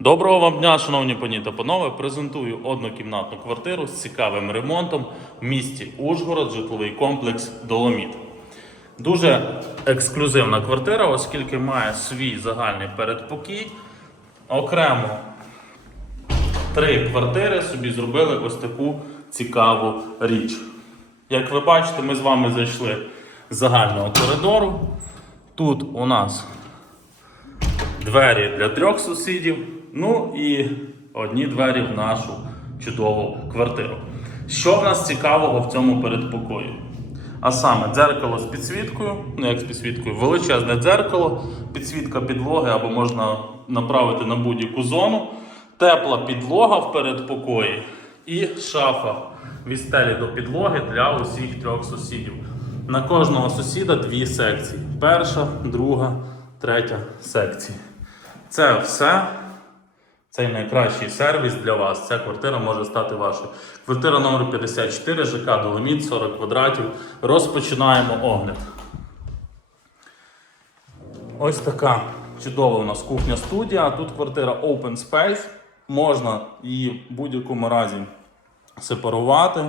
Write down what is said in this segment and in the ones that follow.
Доброго вам дня, шановні пані та панове. Презентую однокімнатну квартиру з цікавим ремонтом в місті Ужгород, житловий комплекс Доломіт. Дуже ексклюзивна квартира, оскільки має свій загальний передпокій. Окремо три квартири собі зробили ось таку цікаву річ. Як ви бачите, ми з вами зайшли з загального коридору. Тут у нас двері для трьох сусідів, ну і одні двері в нашу чудову квартиру. Що в нас цікавого в цьому передпокої? А саме дзеркало з підсвіткою, ну як з підсвіткою, величезне дзеркало, підсвітка підлоги або можна направити на будь-яку зону, тепла підлога в передпокої і шафа від стелі до підлоги для усіх трьох сусідів. На кожного сусіда дві секції: перша, друга, третя секції. Це все. Цей найкращий сервіс для вас. Ця квартира може стати вашою. Квартира номер 54, ЖК Доломіт, 40 квадратів. Розпочинаємо огляд. Ось така чудова у нас кухня-студія. Тут квартира Open Space. Можна її в будь-якому разі сепарувати,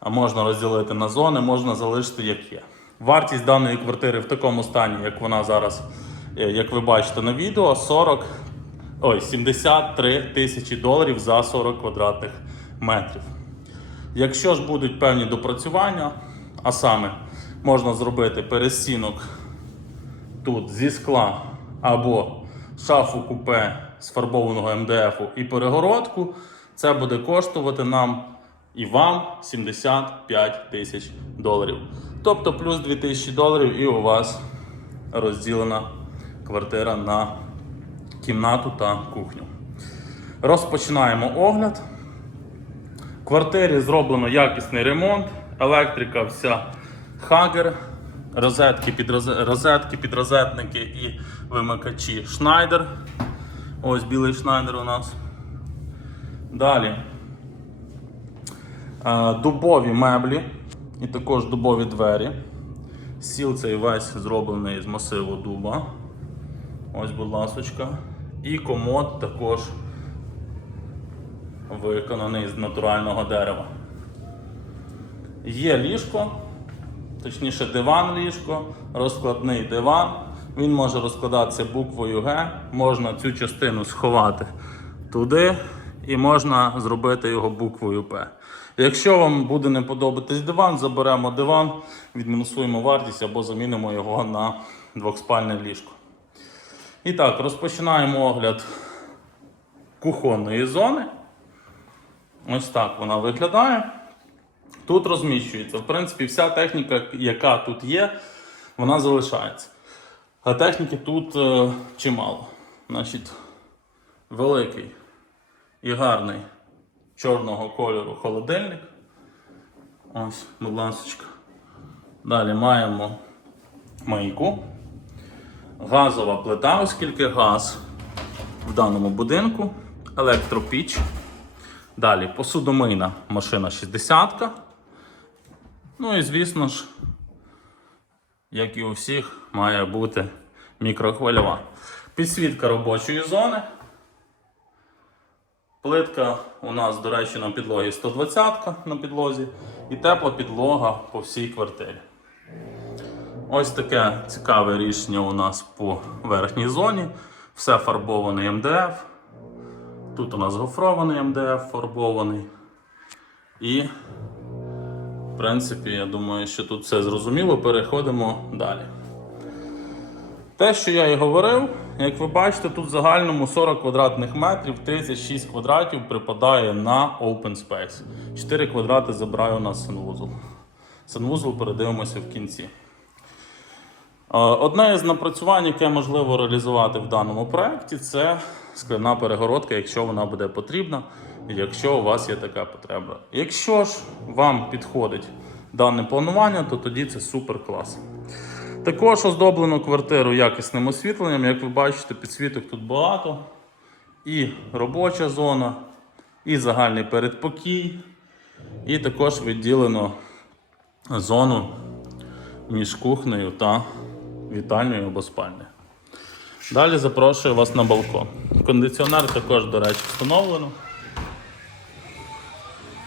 а можна розділити на зони, можна залишити як є. Вартість даної квартири в такому стані, як вона зараз, е, як ви бачите на відео, 40, ой, 73 тисячі доларів за 40 квадратних метрів. Якщо ж будуть певні допрацювання, а саме можна зробити перестінок тут зі скла або шафу купе з фарбованого МДФ і перегородку, це буде коштувати нам і вам 75 тисяч доларів. Тобто плюс 2 тисячі доларів, і у вас розділена квартира на кімнату та кухню. Розпочинаємо огляд. В квартирі зроблено якісний ремонт, електрика вся Хагер, розетки під, розе- розетки, підрозетники і вимикачі Schneider. Ось білий Schneider у нас. Далі. Е, Дубові меблі і також дубові двері. Сіл цей весь зроблений з масиву дуба. Ось, будь ласочка. І комод також виконаний з натурального дерева. Є ліжко, точніше диван ліжко, розкладний диван. Він може розкладатися буквою Г. Можна цю частину сховати туди і можна зробити його буквою П. Якщо вам буде не подобатись диван, заберемо диван, відмінусуємо вартість або замінимо його на двохспальне ліжко. І так, розпочинаємо огляд кухонної зони. Ось так вона виглядає. Тут розміщується. В принципі, вся техніка, яка тут є, вона залишається. А техніки тут е, чимало. Значить, великий і гарний чорного кольору холодильник. Ось, будь ласка. Далі маємо мийку. Газова плита, оскільки газ в даному будинку, електропіч. Далі посудомийна машина 60-ка. Ну і звісно ж, як і у всіх, має бути мікрохвильова. Підсвітка робочої зони. Плитка у нас, до речі, на підлогі 120 на підлозі і тепла підлога по всій квартирі. Ось таке цікаве рішення у нас по верхній зоні. Все фарбований МДФ. Тут у нас гофрований МДФ фарбований. І, в принципі, я думаю, що тут все зрозуміло. Переходимо далі. Те, що я і говорив, як ви бачите, тут в загальному 40 квадратних метрів, 36 квадратів припадає на open space. 4 квадрати забирає у нас санвузол. Санвузол передивимося в кінці. Е, Одне із напрацювань, яке можливо реалізувати в даному проєкті, це скляна перегородка, якщо вона буде потрібна, якщо у вас є така потреба. Якщо ж вам підходить дане планування, то тоді це супер клас. Також оздоблено квартиру якісним освітленням. Як ви бачите, підсвіток тут багато. І робоча зона, і загальний передпокій, і також відділено зону між кухнею та вітальною або спальнею. Далі запрошую вас на балкон. Кондиціонер також, до речі, встановлено.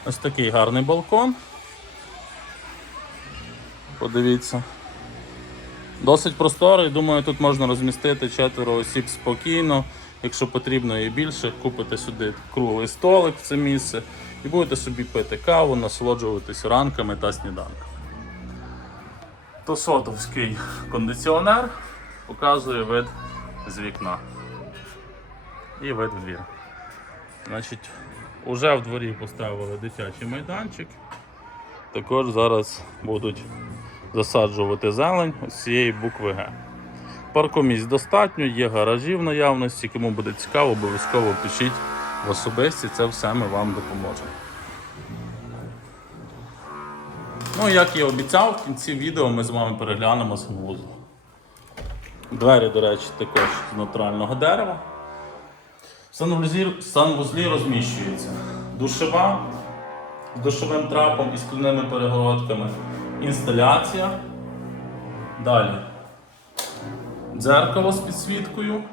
Ось такий гарний балкон. Подивіться. Досить просторий, думаю, тут можна розмістити четверо осіб спокійно. Якщо потрібно і більше, купите сюди круглий столик в це місце і будете собі пити каву, насолоджуватись ранками та сніданками. Тосотовський кондиціонер показує вид з вікна. І вид в двір. Значить, уже в дворі поставили дитячий майданчик. Також зараз будуть засаджувати зелень з цієї букви Г. Паркомісць достатньо, є гаражі в наявності. Кому буде цікаво, обов'язково пишіть в особисті, це все ми вам допоможемо. Ну, як і обіцяв, в кінці відео ми з вами переглянемо санвузол. Двері, до речі, також з натурального дерева. В санвузлі, розміщується душева з душовим трапом і скляними перегородками, інсталяція. Далі дзеркало з підсвіткою.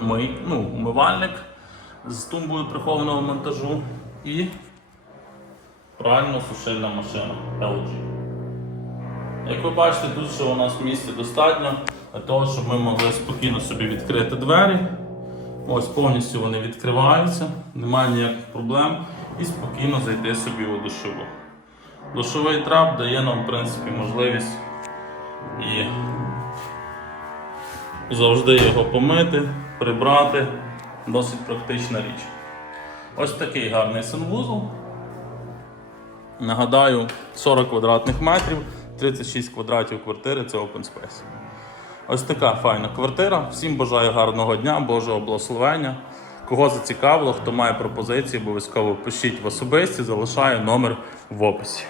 Мий, ну, умивальник з тумбою прихованого монтажу і прально-сушильна машина LG. Як ви бачите, тут ще у нас місця достатньо для того, щоб ми могли спокійно собі відкрити двері. Ось повністю вони відкриваються, немає ніяких проблем і спокійно зайти собі у душову. Душовий трап дає нам в принципі можливість і завжди його помити, прибрати. Досить практична річ. Ось такий гарний санвузол. Нагадаю, 40 квадратних метрів, 36 квадратів квартири це open space. Ось така файна квартира. Всім бажаю гарного дня, Божого благословення. Кого зацікавило, хто має пропозиції, обов'язково пишіть в особисті, залишаю номер в описі.